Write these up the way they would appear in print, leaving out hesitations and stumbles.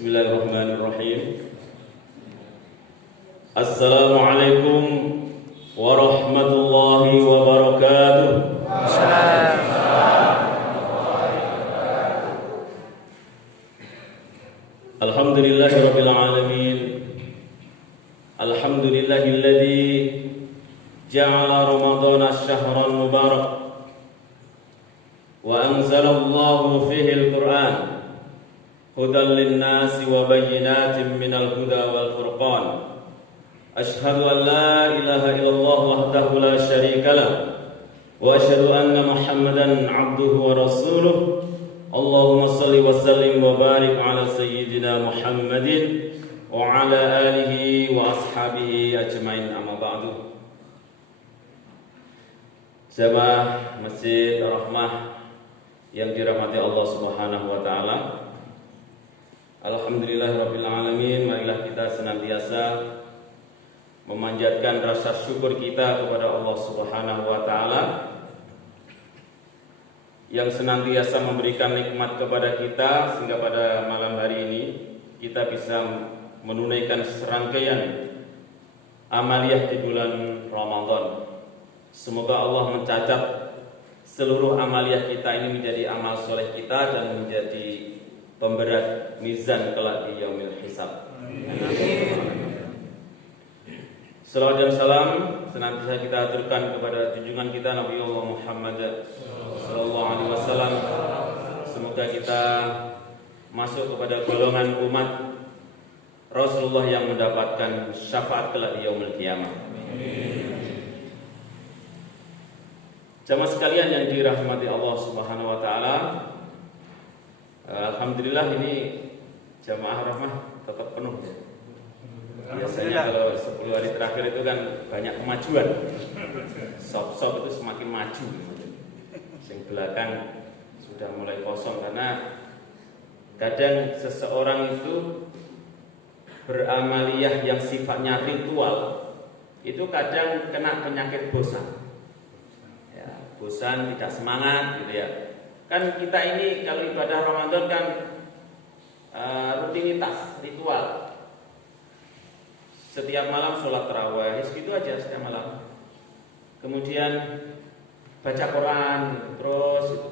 Bismillahirrahmanirrahim. Assalamualaikum warahmatullahi wabarakatuh. Alhamdulillahirabbil alamin. Alhamdulillahilladzi ja'ala ramadhana syahran mubarak wa anzalallahu fihi al-Qur'an hudan lin-nasi wa bayyinatin minal huda wal furqan. Ashhadu an la ilaha illallah wahdahu la syarika lah wa ashhadu anna Muhammadan 'abduhu wa rasuluh. Allahumma shalli wa sallim wa barik ala sayyidina Muhammadin wa ala alihi wa ashabihi ajmain, amma ba'du. Jamaah Masjid Rahmah yang dirahmati Allah Subhanahu wa taala, alhamdulillahirabbil alamin. Marilah kita senantiasa memanjatkan rasa syukur kita kepada Allah Subhanahu wa taala yang senantiasa memberikan nikmat kepada kita, sehingga pada malam hari ini kita bisa menunaikan serangkaian amaliyah di bulan Ramadan. Semoga Allah mencatat seluruh amaliyah kita ini menjadi amal soleh kita dan menjadi pemberat mizan kelak di yaumil hisab. Salawat dan salam senantiasa kita aturkan kepada junjungan kita Nabi Allah Muhammad sallallahu alaihi wasallam. Semoga kita masuk kepada golongan umat Rasulullah yang mendapatkan syafaat kelak di yaumil qiyamah. Jamaah sekalian yang dirahmati Allah Subhanahu wa taala, alhamdulillah ini jamaah rahmah tetap penuh. Biasanya kalau 10 hari terakhir itu kan banyak kemajuan. Sop-sop itu semakin maju. Yang belakang sudah mulai kosong karena kadang seseorang itu beramaliyah yang sifatnya ritual itu kadang kena penyakit bosan. Ya, bosan, tidak semangat gitu ya. Kan kita ini kalau ibadah Ramadan kan rutinitas, ritual. Setiap malam sholat tarawih, gitu aja setiap malam. Kemudian baca Quran, terus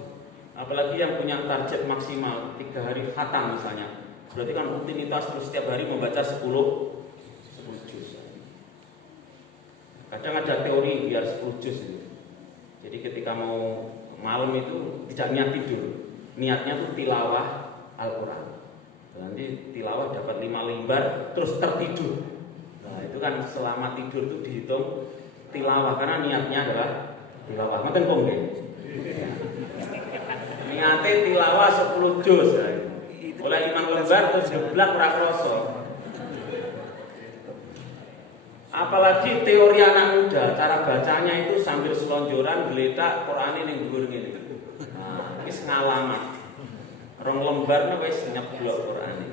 apalagi yang punya target maksimal 3 hari khatam misalnya. Berarti kan rutinitas terus setiap hari membaca 10 juz. Kadang ada teori biar 10 juz gitu. Jadi ketika mau malam itu tidak niat tidur, niatnya tuh tilawah Al-Quran. Nanti tilawah dapat 5 lembar terus tertidur. Nah itu kan selama tidur itu dihitung tilawah karena niatnya adalah tilawah. Makan kok nggih? Niate tilawah 10 juz. Oleh 5 lembar terus jeblak ora krasa. Apalagi teori anak muda, cara bacanya itu sambil selonjoran geletak Qur'ane ning dhuwur ngene. Nah, wis ngalamat. 2 lembar wis nyeblok Qur'ane.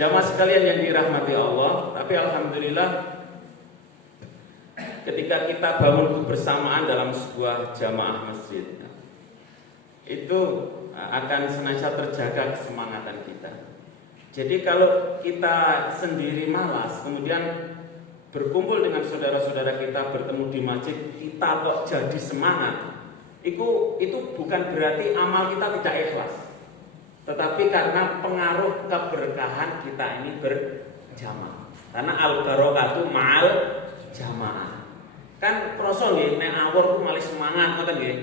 Jamaah sekalian yang dirahmati Allah, tapi alhamdulillah ketika kita bangun bersamaan dalam sebuah jamaah masjid, itu akan senantiasa terjaga kesemangatan kita. Jadi kalau kita sendiri malas, kemudian berkumpul dengan saudara-saudara kita bertemu di masjid, kita kok jadi semangat, itu bukan berarti amal kita tidak ikhlas, tetapi karena pengaruh keberkahan kita ini berjamaah. Karena al-barakatu ma'al jamaah. Kan kroso nggih nek awur ku malih semangat ngoten nggih.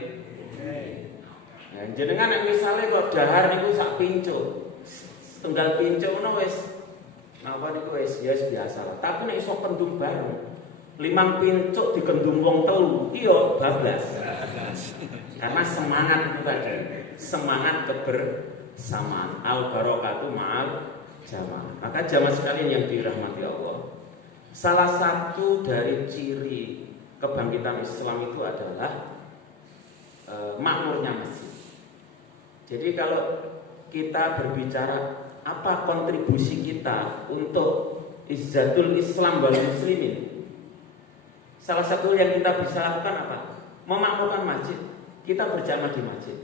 Nah, jenengan nek misale kok dahar niku sak pincuk. Tunggal pincuk ngono wis napa niku wis ya biasa lah. Tapi nek iso kendung bareng 5 pincuk dikendung wong telu, iya bablas. Karena semangat itu tadi, semangat kebersamaan. Al-barakatu ma'al jamaah. Maka jamaah sekalian yang dirahmati Allah, salah satu dari ciri kebangkitan Islam itu adalah makmurnya masjid. Jadi kalau kita berbicara apa kontribusi kita untuk izzatul Islam wal muslimin, salah satu yang kita bisa lakukan apa? Memakmurkan masjid. Kita berjamaah di masjid.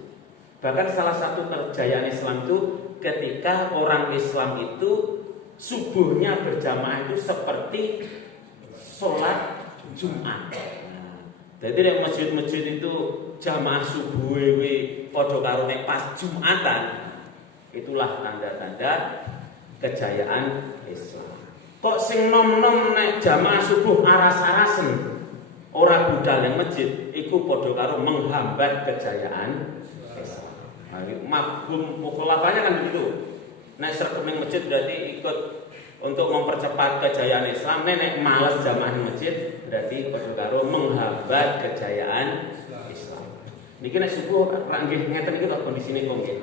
Bahkan salah satu kejayaan Islam itu ketika orang Islam itu subuhnya berjamaah itu seperti sholat Jumat. Nah, jadi di masjid-masjid itu jamaah subuh padha karo nek pas Jumatan. Itulah tanda-tanda kejayaan Islam. Kok sing nom-nom nek jamaah subuh aras-arasen ora budal yang masjid, iku padha karo menghambat kejayaan Islam. Nah, mafhum mukhalafahnya kan begitu. Nek sergap ning masjid berarti ikut untuk mempercepat kejayaan Islam. Nek malas jamaah masjid berarti padha karo menghambat kejayaan Islam. Niki nek subuh ra nggih ngeten iki kok kondisine kok nggih.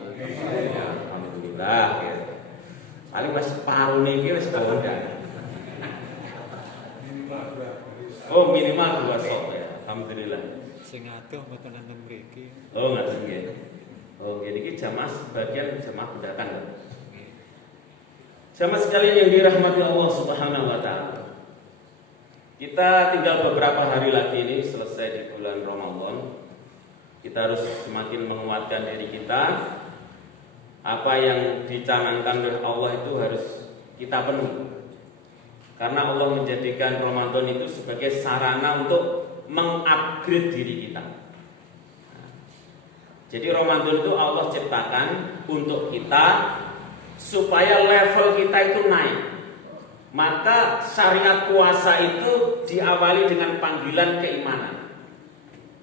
Alhamdulillah ya. Paling wis separuh niki wis kondang. Oh minimal 2 sok ya. Alhamdulillah. Sing adoh mboten nonton mriki. Oh ngaten nggih. Oh niki jamaah sebagian jamaah bedakan. Jamaah sekalian yang dirahmati Allah Subhanahu wa taala. Kita tinggal beberapa hari lagi ini selesai di bulan Ramadan. Kita harus semakin menguatkan diri kita. Apa yang dicanangkan oleh Allah itu harus kita penuhi. Karena Allah menjadikan Ramadan itu sebagai sarana untuk mengupgrade diri kita. Jadi Ramadan itu Allah ciptakan untuk kita supaya level kita itu naik. Maka syariat puasa itu diawali dengan panggilan keimanan.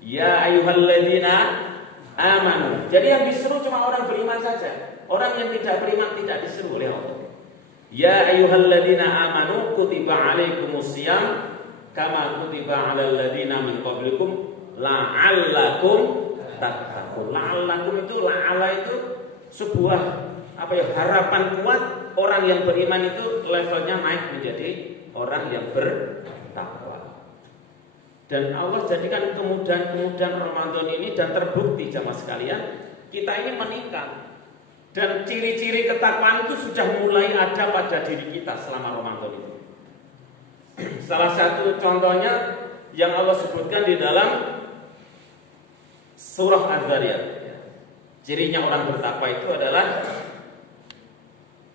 Ya ayyuhalladzina amanu. Jadi yang disuruh cuma orang beriman saja. Orang yang tidak beriman tidak disuruh oleh Allah. Ya ayyuhalladzina amanu kutiba alaikumusiyam kama kutiba alal ladzina min qablikum la'allakum tattaqun. La'allakum itu la'ala itu sebuah harapan kuat. Orang yang beriman itu levelnya naik menjadi orang yang bertakwa. Dan Allah jadikan kemudahan Ramadan ini dan terbukti jamaah sekalian, kita ini meningkat. Dan ciri-ciri ketakwaan itu sudah mulai ada pada diri kita selama Ramadan itu. Salah satu contohnya yang Allah sebutkan di dalam surah Az-Zariyat. Cirinya orang bertakwa itu adalah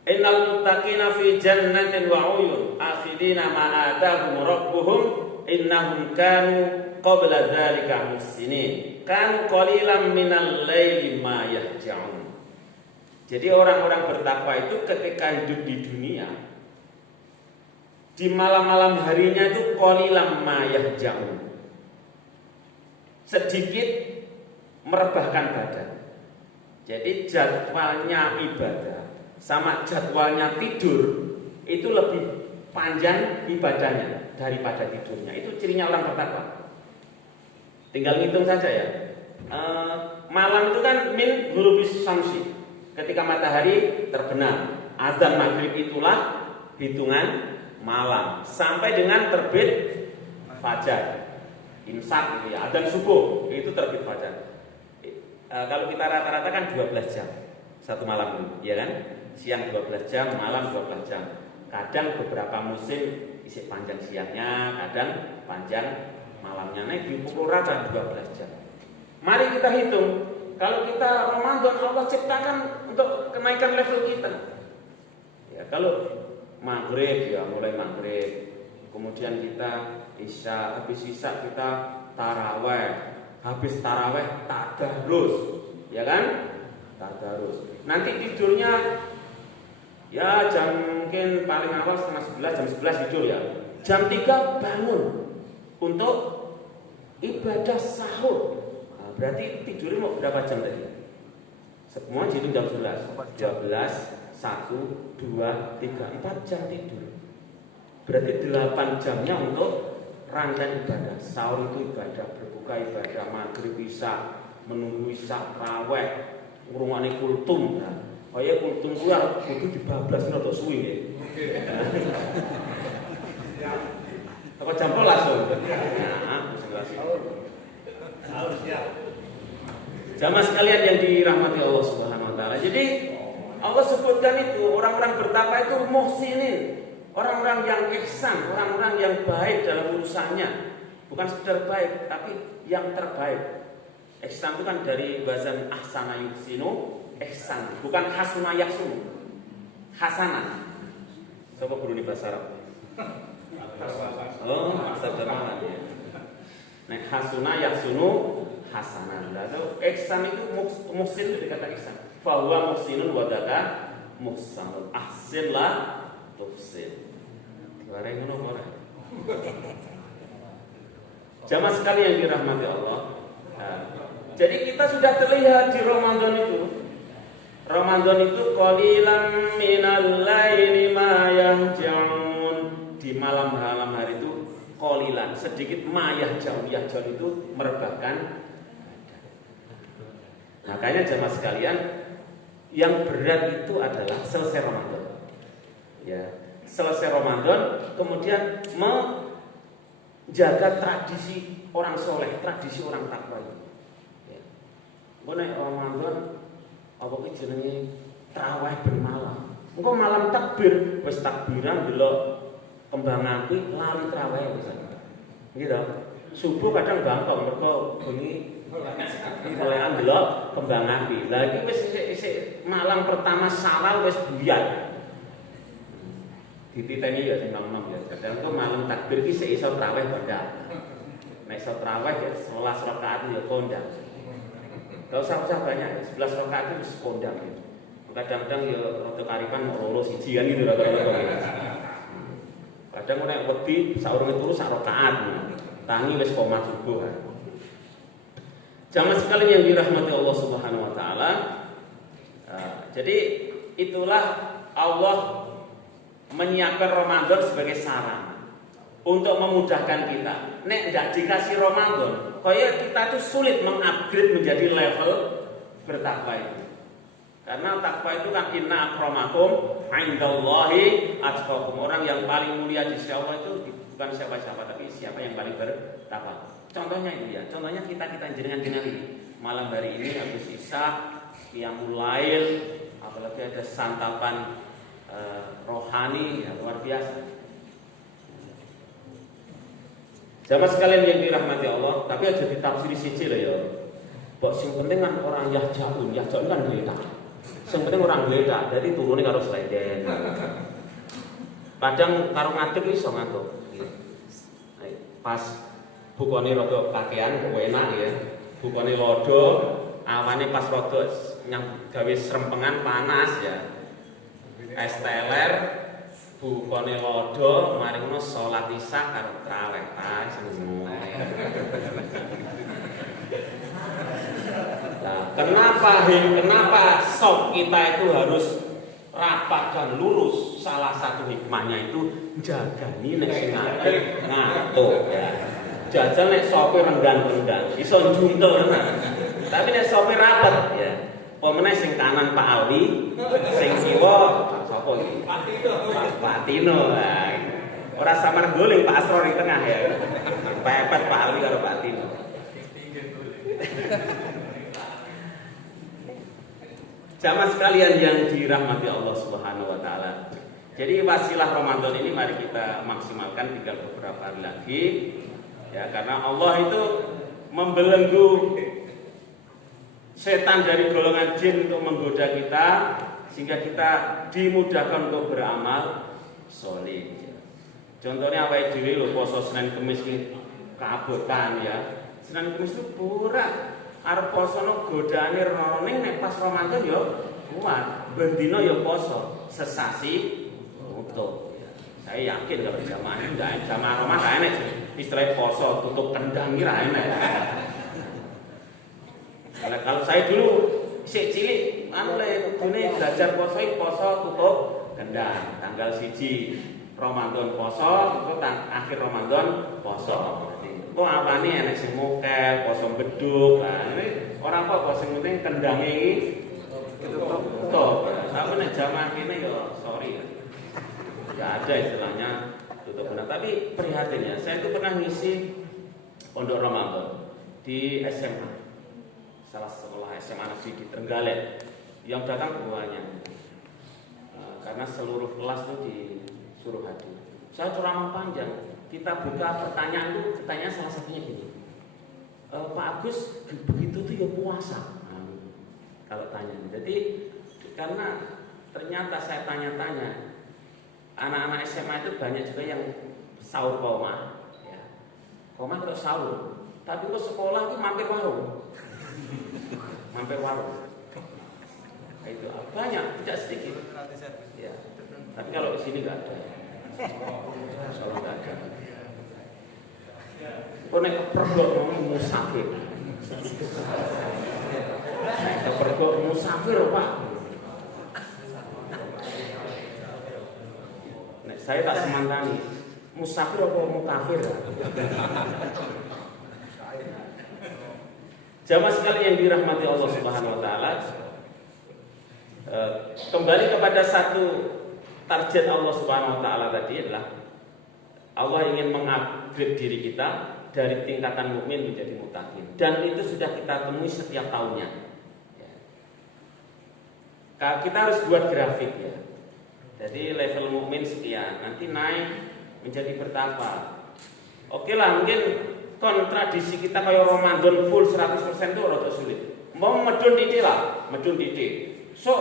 innal muttaqina fi jannatin wa 'uyun akhidina ma atahum rabbuhum innahum kanu qabla dzalika muhsinin kanu qalilan minal laili ma yahja'un. Jadi orang-orang bertakwa itu ketika hidup di dunia di malam-malam harinya itu qalilan ma yahja'un, sedikit merebahkan badan. Jadi jadwalnya ibadah sama jadwalnya tidur itu lebih panjang ibadahnya daripada tidurnya. Itu cirinya orang bertakwa. Tinggal ngitung saja ya. Malam itu kan min ghurubis syamsi, ketika matahari terbenam. Azan maghrib itulah hitungan malam sampai dengan terbit fajar. Imsak ya, azan subuh itu terbit fajar. Kalau kita rata-rata kan 12 jam satu malam ini, ya kan? Siang 12 jam, malam 12 jam. Kadang beberapa musim isi panjang siangnya, kadang panjang malamnya. Naik dipukul rata 12 jam. Mari kita hitung. Kalau kita Ramadan Allah ciptakan untuk kenaikan level kita. Ya, kalau maghrib ya mulai maghrib. Kemudian kita isya, habis isya kita taraweh. Habis taraweh tadarus. Ya kan? Tadarus. Nanti tidurnya ya mungkin paling awal setengah 11, jam 11 tidur ya. Jam 3 bangun untuk ibadah sahur. Nah, berarti tidurnya mau berapa jam tadi? Semua hitung jam 11. 12, 1, 2, 3, 4 jam tidur. Berarti 8 jamnya untuk rangkaian ibadah. Sahur itu ibadah, berbuka ibadah, maghrib isya, menunggu isya, raweh, ngurungane kultum. Nah, kaya kultum kuwi arep kudu dibablas rada suwi nggih. Ya. Apa jam 12 lho? Nah, harus ya. Jamaah sekalian yang dirahmati Allah Subhanahu wa taala. Jadi Allah sebutkan itu orang-orang bertakwa itu muhsinin, orang-orang yang ihsan, orang-orang yang baik dalam urusannya. Bukan sekedar baik, tapi yang terbaik. Ihsan itu kan dari wazan ahsana yuhsinu, ihsan, bukan hasuna yaksunu. Hasanah. Coba guru di bahasa Arab. Oh, sederhana ya. Nek hasuna yaksunu hasanah. Lalu ihsan itu muhsin itu dikata ihsan. Fa huwa muhsinun wa dzaka muhsanun. Ahsin la tuhsin. Bareng ngono ora. Jamaah sekalian yang dirahmati Allah. Jadi kita sudah terlihat di Ramadan itu. Ramadan itu qalilan minal laili ma yahjaun. Di malam-malam hari itu qalilan, sedikit ma yahjaun. Yahjaun itu merebahkan. Makanya jamaah sekalian, yang berat itu adalah selesai Ramadan. Ya, selesai Ramadan kemudian menjaga tradisi orang soleh, tradisi orang takwa itu. Engko nek Ramadan apa ki jenenge traweh ben malam. Engko malam takbir, wis takbiran delok kembang api lali traweh wis. Gitu. Subuh kadang bangkok mergo bengi mulai delok kembang api. Lah iki wis isik malam pertama sawal wis buyar. Dititeni ya sing nom-nom ya. Kadang tuh malam takbir ki sik iso traweh kondang. Nek iso traweh ya 11 rakaat ya kondang. Gak usah banyak, 11 rakaat itu sekondang gitu. Kadang-kadang ya rada karipan mau loro siji kan gitu rata-rata. Kadang nek wedi saurunge turu sak rakaat. Tangi wis qomat subuh. Jamaah sekalian yang dirahmati Allah Subhanahu wa taala. Jadi itulah Allah menyiapkan Ramadan sebagai sarana untuk memudahkan kita. Nek ndak dikasih Ramadan, kaya kita tuh sulit mengupgrade menjadi level bertakwa itu. Karena takwa itu kan inna akramakum indallahi atqakum. Orang yang paling mulia di sisi Allah itu bukan siapa-siapa, tapi siapa yang paling bertakwa. Contohnya itu ya, contohnya kita jenengan ini. Malam hari ini habis Isya, qiyamul lail, apalagi ada santapan rohani ya, luar biasa. Jamaah sekalian yang dirahmati Allah, tapi aja ditafsiri siji lho ya. Kok sing penting kan orang yahjaun kan geletak. Sing penting orang geletak, jadi turune karo sleden. Kadang karo ngadeg iso ngantuk. Pas bukane rada pakaian kok enak ya. Bukane lodo, awane pas rada nyang gawe srempengan panas ya. Es teler bukane lodo, mari ngono salat Isya karo traweh ta semua. Nah, kenapa sop kita itu harus rapat dan lurus? Salah satu hikmahnya itu jagani nek sing ngadeg ngantuk ya. Jajan nek sope renggang-renggang iso njuntel tenan. Tapi nek sope rapat ya. Pemene sing kanan Pak Alwi, sing kiwa sapa iki? Pak Tino. Ora samar guling Pak Asror di tengah ya. Pepet Pak Alwi karo Pak Tino. Jamaah sekalian yang dirahmati Allah Subhanahu wa taala. Jadi wasilah Ramadan ini mari kita maksimalkan, tinggal beberapa hari lagi. Ya, karena Allah itu membelenggu setan dari golongan jin untuk menggoda kita sehingga kita dimudahkan untuk beramal soleh. Contohnya awake dhewe lho poso Senin Kamis iki kabotan ya. Senin Kamis itu pura arep posono godane roning nek pas Ramadan ya kuat. Bendina ya poso sesasi utuh. Saya yakin kalau jamaah ini enggak jamaah Ramadan enek istilah poso tutup kendang kira enek. Kalau saya dulu isih cilik, kudune belajar poso tutup kendang. Tanggal 1 Ramadan poso, itu akhir Ramadan poso. Kok apane enek sing mokel, poso beduk. Nah, ini orang kok sing penting kendange iki tutup. Tapi nek jamaah kene ya sorry ya. Enggak ada istilahnya tutup kendang. Tapi prihatinnya, saya itu pernah ngisi pondok Ramadan di SMA. Salah sekolah SMA negeri di Trenggalek yang datang banyak karena seluruh kelas itu disuruh hadir. Saya ceramah panjang, kita buka pertanyaan salah satunya gini, Pak Agus begitu tuh ya puasa. Nah, kalau tanya. Jadi karena ternyata saya tanya-tanya, anak-anak SMA itu banyak juga yang sahur koma, ya. Koma terus sahur, tapi kok sekolah itu mampir warung, mampir warung. Nah, itu banyak, tidak sedikit. Ya. Tapi kalau di sini nggak ada, kalau nggak ada. Kok nek kepergok ngomong musafir, nek kepergok musafir Pak. Nek saya tak semantani, musafir apa mukafir? Jamaah sekalian yang dirahmati Allah Subhanahu Wa Taala, kembali kepada satu target Allah Subhanahu Wa Taala tadi adalah Allah ingin mengupgrade diri kita dari tingkatan mukmin menjadi mutakin, dan itu sudah kita temui setiap tahunnya. Kita harus buat grafik ya. Jadi level mukmin sekian, nanti naik menjadi bertapa. Oke lah, mungkin kontradisi kita kayak Ramadan full 100% itu rada sulit. Mau medun titik lah, medun titik. So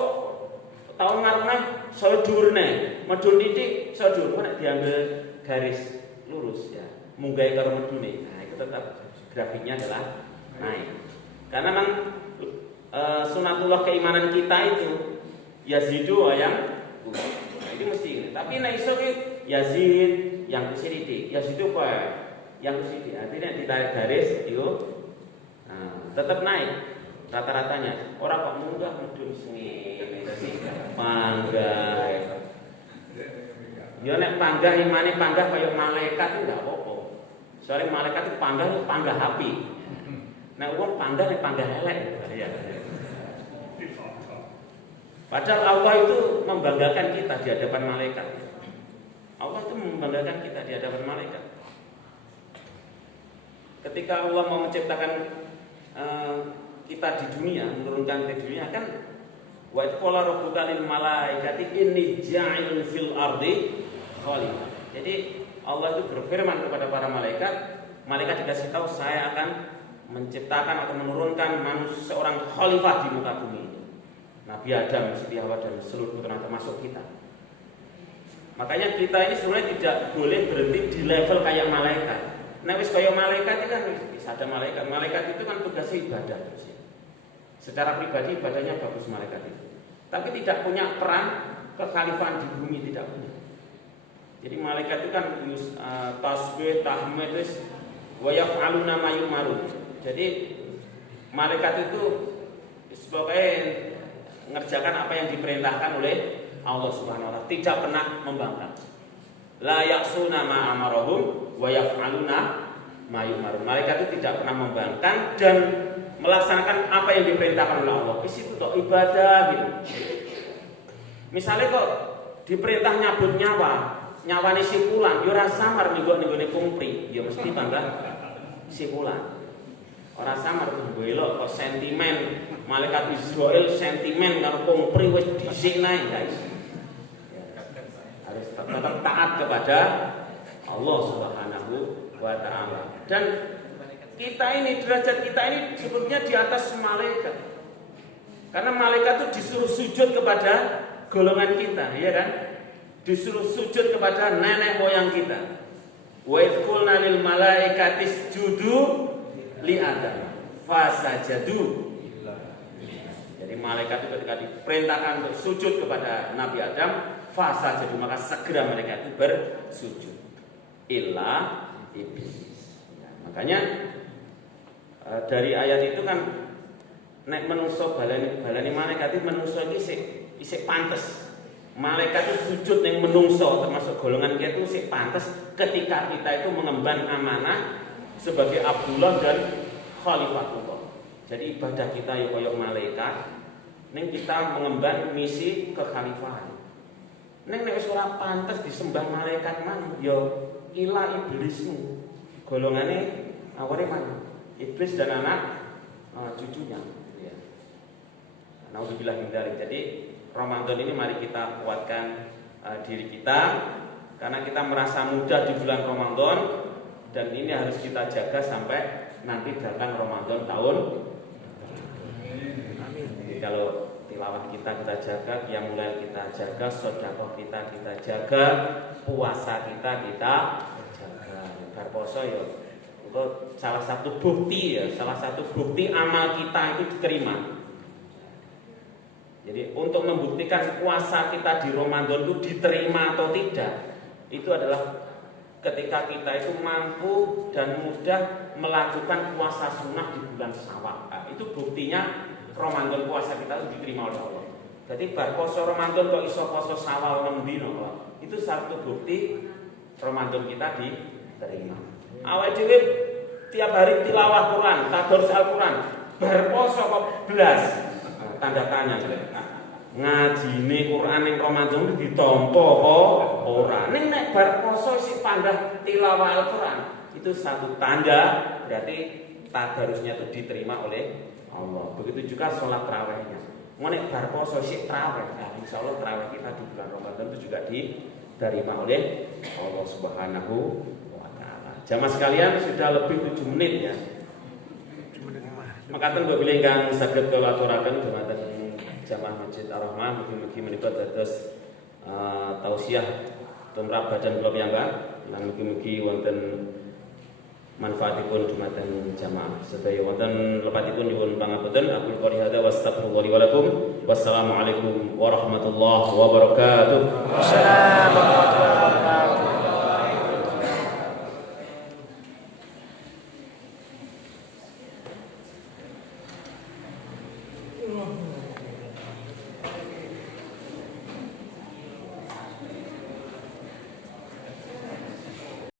tahun ngarepnya saya dhuwurne, medun titik saya dhuwur nek diambil garis lurus ya. Munggai karo medune. Nah, itu tetap grafiknya adalah naik. Karena memang sunatullah keimanan kita itu yazidu wa yang nah, itu mesti. Tapi nek iso ki yazid yang kusiti, yazidu apa? Yang kusiti. Artinya ditarik garis itu tetap naik rata-ratanya. Orang kok munggah medun sengit sih panggah. Ya nek panggah imane panggah kaya malaikat enggak apa-apa. Soalnya malaikat itu panggah api. Nek wong panggah nek panggah elek. Ya. Padahal Allah itu membanggakan kita di hadapan malaikat. Allah itu membanggakan kita di hadapan malaikat. Ketika Allah mau menciptakan kita di dunia, menurunkan ke dunia kan, wa qala rabbuka lil malaikati inni ja'ilun fil ardi khalifah. Jadi Allah itu berfirman kepada para malaikat, malaikat dikasih tahu saya akan menciptakan atau menurunkan manusia seorang khalifah di muka bumi. Nabi Adam, Siti Hawa dan seluruh keturunan termasuk kita. Makanya kita ini sebenarnya tidak boleh berhenti di level kayak malaikat. Nah wis kayak malaikat itu kan bisa ada malaikat. Malaikat itu kan tugasnya ibadah terus ya. Secara pribadi ibadahnya bagus malaikat itu. Tapi tidak punya peran kekhalifahan di bumi, tidak punya. Jadi malaikat itu kan tasbih, tahmid, wa yaf'aluna ma yu'marun. Jadi malaikat itu sebagai mengerjakan apa yang diperintahkan oleh Allah Subhanahu wa taala, tidak pernah membangkang. La ya'suna ma amarahum wa yaf'aluna ma yu'marun. Malaikat itu tidak pernah membangkang dan melaksanakan apa yang diperintahkan oleh Allah. Di situ toh ibadah gitu. Misalnya kok diperintah nyabut nyawane sipulan, yo ora samar nggone kumpri, yo mesti bangga sipulan. Ora samar mbelok kok sentimen, malaikat Israel sentimen karo kumpri wis dhisik nae, guys. Harus tetap taat kepada Allah Subhanahu wa taala. Dan kita ini derajat kita ini sebetulnya di atas malaikat. Karena malaikat itu disuruh sujud kepada golongan kita, ya kan? Disuruh sujud kepada nenek moyang kita. Wa idh qulna lil malaikati isjudu li Adam fasajadu. Jadi malaikat itu ketika diperintahkan untuk sujud kepada Nabi Adam, fasajadu, maka segera mereka itu bersujud. Illa iblis. Makanya dari ayat itu kan nek menungso balani malaikat itu menungso iki isih pantes. Malaikat itu sujud yang menungso termasuk golongan kita itu sih pantas ketika kita itu mengemban amanah sebagai Abdullah dan Khalifatullah. Jadi ibadah kita ya koyok malaikat, neng kita mengemban misi kekhalifahan. Neng nek ora pantas disembah malaikat man, yo ila iblismu. Golongane aware man, iblis dan anak cucunya. Ya. Nauzubillah min dzalik. Jadi Ramadan ini mari kita kuatkan diri kita, karena kita merasa mudah di bulan Ramadan, dan ini harus kita jaga sampai nanti datang Ramadan tahun kalau tilawah kita jaga, qiyamul lail kita jaga, sedekah kita jaga, puasa kita jaga. Bar poso ya itu salah satu bukti amal kita itu diterima. Jadi untuk membuktikan puasa kita di Ramadan itu diterima atau tidak, itu adalah ketika kita itu mampu dan mudah melakukan puasa sunnah di bulan Syawal. Nah, itu buktinya Ramadan puasa kita itu diterima oleh Allah. Jadi bar poso Ramadan kok iso poso Syawal 6 dino, itu satu bukti Ramadan kita diterima. Awake dhewe tiap hari tilawah Quran, tadarus Al-Quran, bar poso kok blas. Tanda tanya. Ngajine Quran ning Ramadan itu ditampa apa ora? Ning nek bar poso sik pandah tilawah Al-Quran, itu satu tanda berarti tadarusnya itu diterima oleh Allah. Begitu juga sholat tarawihnya. Nek bar poso sik tarawih, nah insyaallah tarawih kita di bulan Ramadan itu juga diterima oleh Allah Subhanahu wa taala. Jamaah sekalian, sudah lebih 7 menit ya. Makaten kok bilih kang saged kula aturaken dumateng jamaah Masjid Ar-Rahmah, mugi-mugi menika dados tausiah tumrap badan kula piyambak lan mugi-mugi wonten manfaatipun dumateng jamaah. Sedaya wonten lepatipun nyuwun pangapunten. Aku qouli hadza wastaghfirullahi wa lakum. Wassalamualaikum warahmatullahi wabarakatuh. Wassalamualaikum.